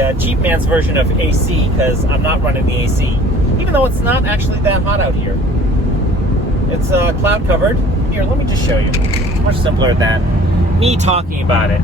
the cheap man's version of AC, because I'm not running the AC, even though it's not actually that hot out here. It's cloud covered. Here, let me just show you. Much simpler than me talking about it.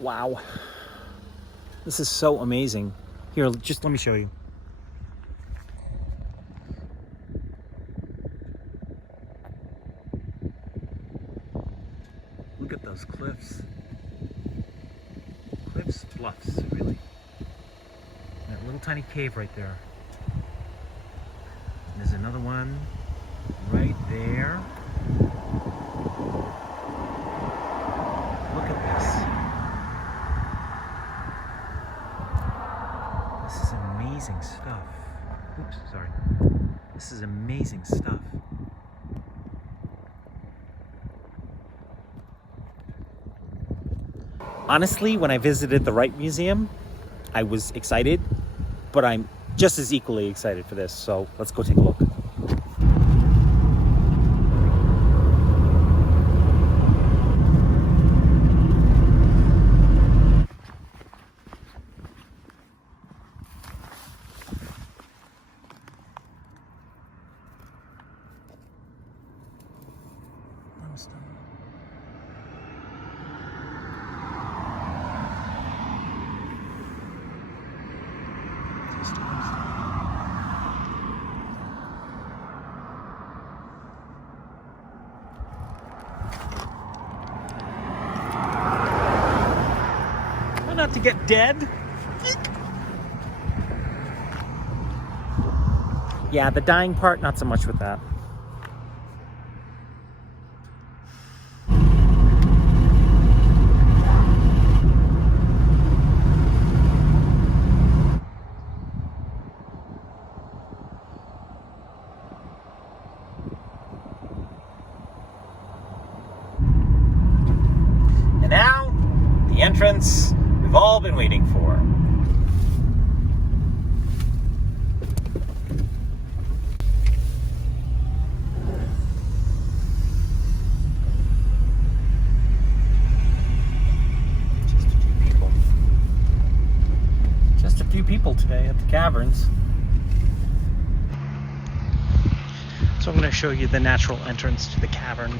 Wow, this is so amazing. Here, just let me show you. Look at those cliffs. Cliffs, bluffs, really. That little tiny cave right there. And there's another one right there. Look at this. This is amazing stuff. Oops, sorry. This is amazing stuff. Honestly, when I visited the Wright Museum, I was excited, but I'm just as equally excited for this. So let's go take a look. Try not to get dead. Yeah, the dying part, not so much with that. And now, the entrance we've all been waiting for. Just a few people today at the Caverns. So I'm going to show you the natural entrance to the cavern.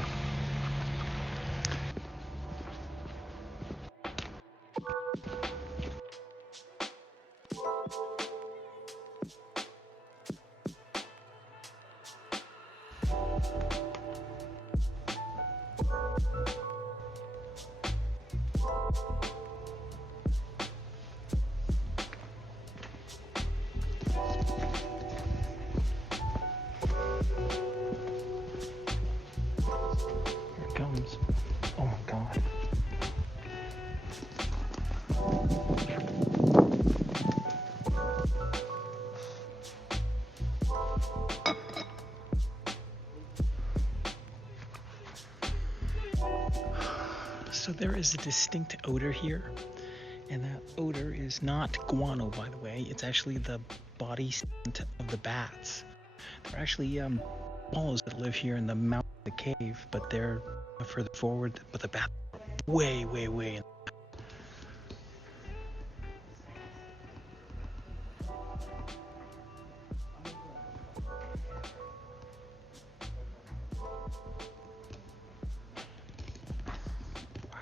Oh my God. So there is a distinct odor here, and that odor is not guano, by the way. It's actually the body scent of the bats. They're actually swallows that live here in the mouth of the cave, but they're further forward, but the bats are way in. Wow.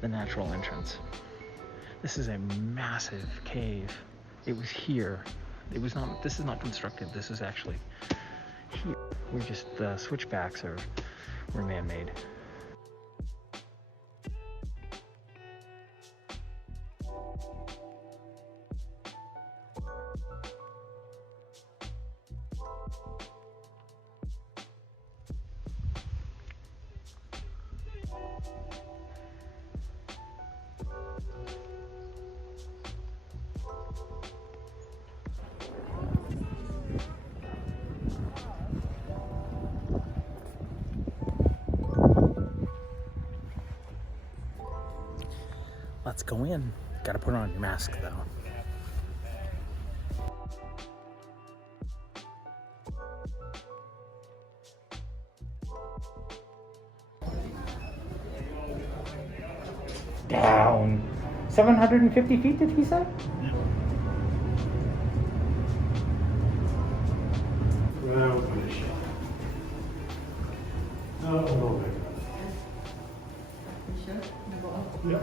the natural entrance. This is a massive cave. It was here. It was not. This is not constructed. This is actually here. We're just the switchbacks were man-made. Let's go in. Gotta put on your mask though. Down. 750 feet, did he say? Well, finish. No, yeah.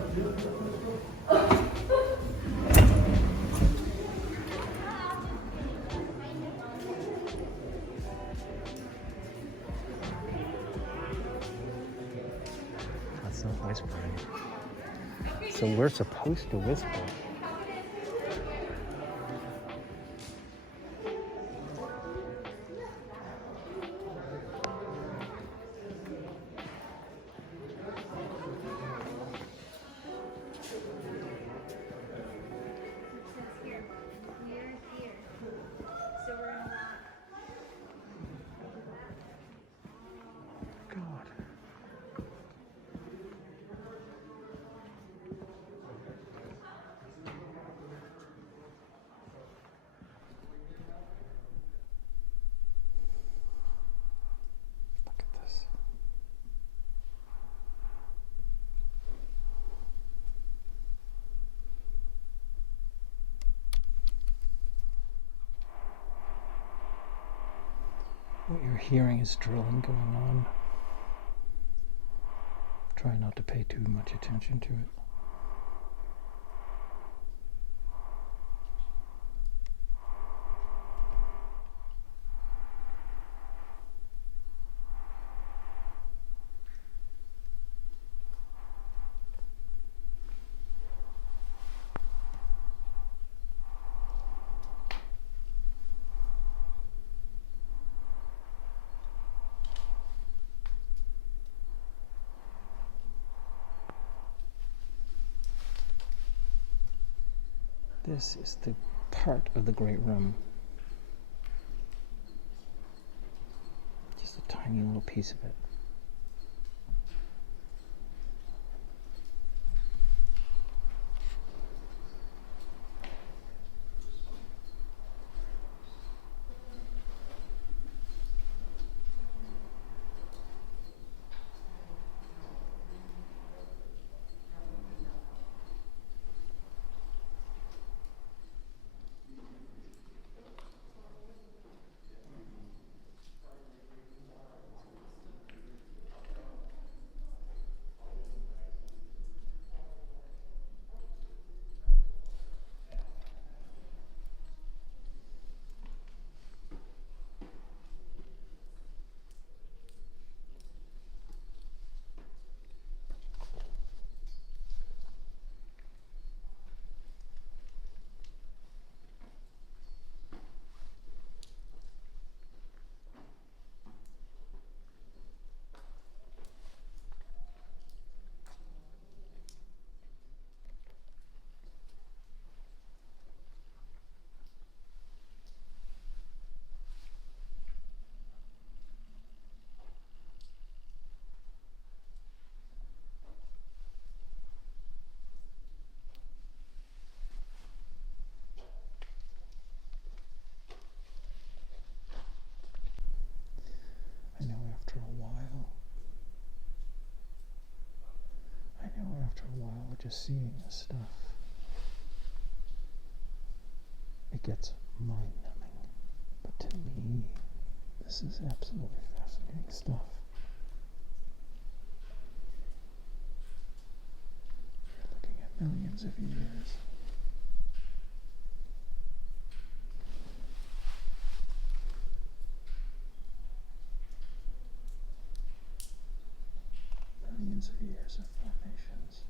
That's not whispering. So we're supposed to whisper. What you're hearing is drilling going on. Try not to pay too much attention to it. This is the part of the Great Room. Just a tiny little piece of it. After a while, just seeing this stuff, it gets mind-numbing. But to me, this is absolutely fascinating stuff. Millions of years. Millions of years of formations.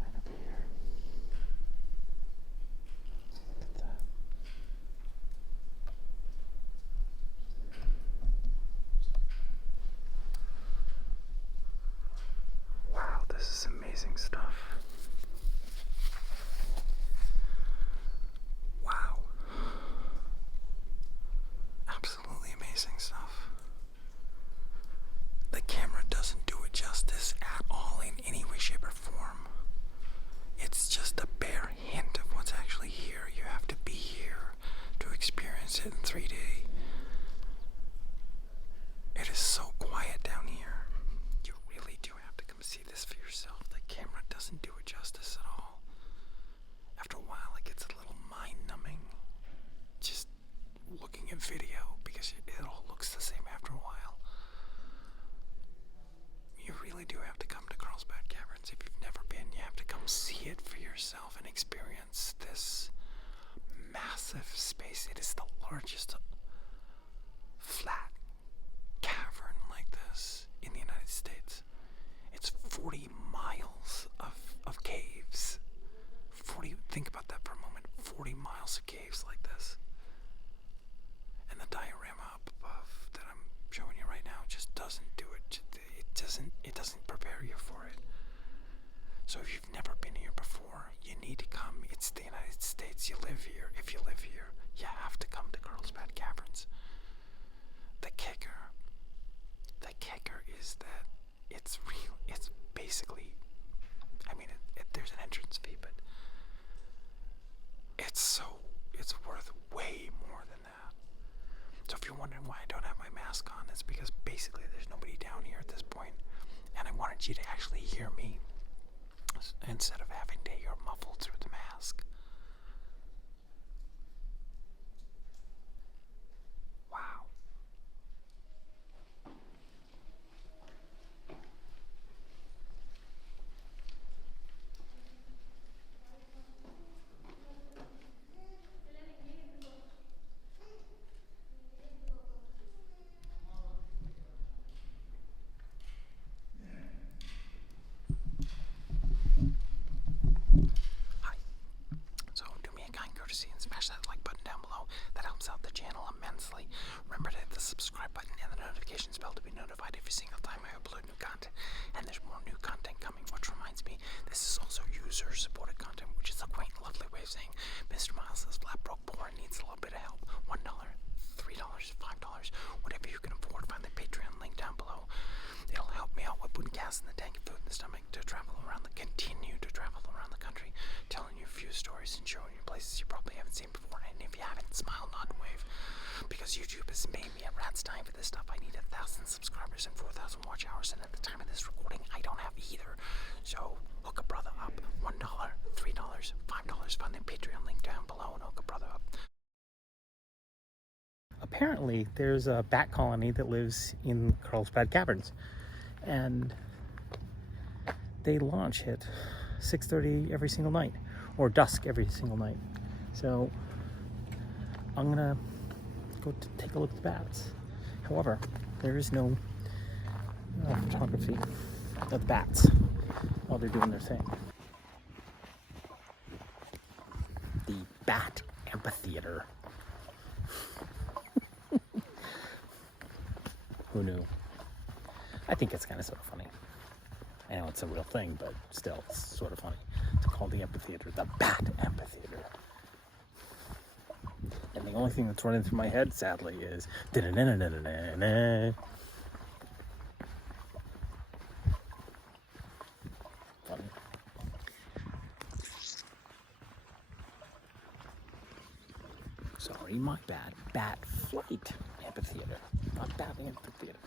Right up here. Look at that. Wow, this is amazing stuff. Wow. Absolutely amazing stuff. The camera doesn't do it justice at all in any way, shape, or form. It's just a bare hint of what's actually here. You have to be here to experience it in 3D. It is so quiet down here. You really do have to come see this for yourself. The camera doesn't do it justice at all. After a while, it gets a little mind-numbing just looking at video because it all looks the same after a while. You really do have to come to Carlsbad Caverns. If you've never been, you have to come see it for yourself and experience this massive space. It is the largest flat cavern like this in the United States. It's 40 miles of caves. Think about that for a moment. 40 miles of caves like this. And the diorama up above that I'm showing you right now just doesn't do it. It doesn't prepare you for it. So if you've never been here before, you need to come. It's the United States. You live here. If you live here, you have to come to Carlsbad Caverns. The kicker is that it's real. It's basically, I mean, there's an entrance fee, but it's worth way more than that. So if you're wondering why I don't have my mask on, it's because basically there's nobody down here at this point, and I wanted you to actually hear me instead of having to hear muffled through the mask. Wow. Hi. So do me a kind courtesy and smash that like button down below. That helps out the channel immensely. Remember to hit the subscribe button and the notifications bell to be notified every single time I upload new content. And there's more new content coming, which reminds me, this is also user-supported content, which is a quaint, lovely way of saying Mr. Miles is flat broke poor and needs a little bit of help. $1, $3, $5, whatever you can afford. Find the Patreon link down below. It'll help me out with putting gas in the tank and food in the stomach to continue to travel around the country, telling you a few stories and showing you places you probably haven't seen before. And if you haven't, smile, nod, and wave. Because YouTube has made me a rat's time for this stuff. I need 1,000 subscribers and 4,000 watch hours, and at the time of this recording, I don't have either. So hook a brother up. $1, $3, $5. Find the Patreon link down below and hook a brother up. Apparently, there's a bat colony that lives in Carlsbad Caverns, and they launch at 6:30 every single night, or dusk every single night. So I'm gonna go take a look at the bats. However, there is no photography of the bats while they're doing their thing. The Bat Amphitheater. Who knew? I think it's kind of sort of funny. I know it's a real thing, but still, it's sort of funny to call the amphitheater the Bat Amphitheater. And the only thing that's running through my head, sadly, is da-da-da-da-da-da-da. Funny. Sorry, my bad. Bat Flight Amphitheater, not Bat Amphitheater.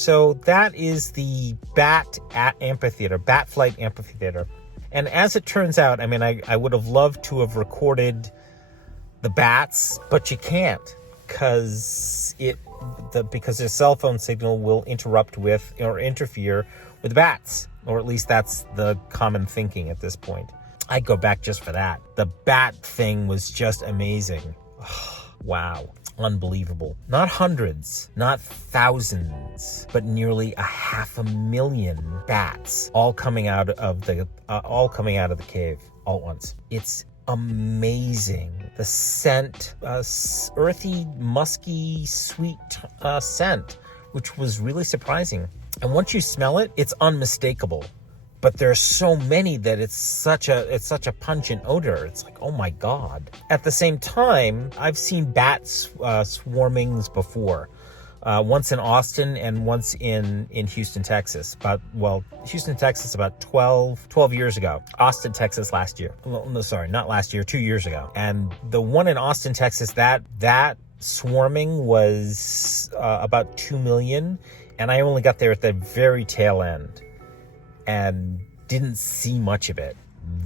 So that is the Bat Flight Amphitheater. And as it turns out, I mean, I would have loved to have recorded the bats, but you can't because their cell phone signal will interrupt with or interfere with bats, or at least that's the common thinking at this point. I'd go back just for that. The bat thing was just amazing. Wow. Unbelievable. Not hundreds, not thousands, but nearly 500,000 bats all coming out of the cave all at once. It's amazing. The scent, earthy, musky, sweet scent, which was really surprising. And once you smell it, it's unmistakable. But there are so many that it's such a pungent odor. It's like, oh my God. At the same time, I've seen bats swarmings before. Once in Austin and once in Houston, Texas. Houston, Texas about 12 years ago. Austin, Texas last year. Well, no, sorry, not last year, 2 years ago. And the one in Austin, Texas, that swarming was about 2 million. And I only got there at the very tail end and didn't see much of it.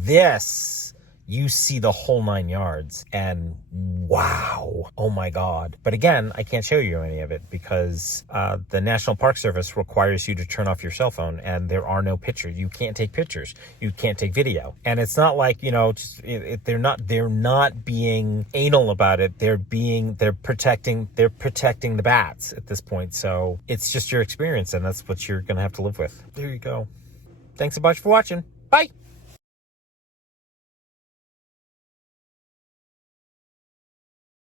This, you see the whole 9 yards, and wow, oh my God. But again, I can't show you any of it because the National Park Service requires you to turn off your cell phone, and there are no pictures. You can't take pictures. You can't take video. And it's not like, they're not being anal about it. They're protecting the bats at this point. So it's just your experience, and that's what you're gonna have to live with. There you go. Thanks a bunch for watching. Bye.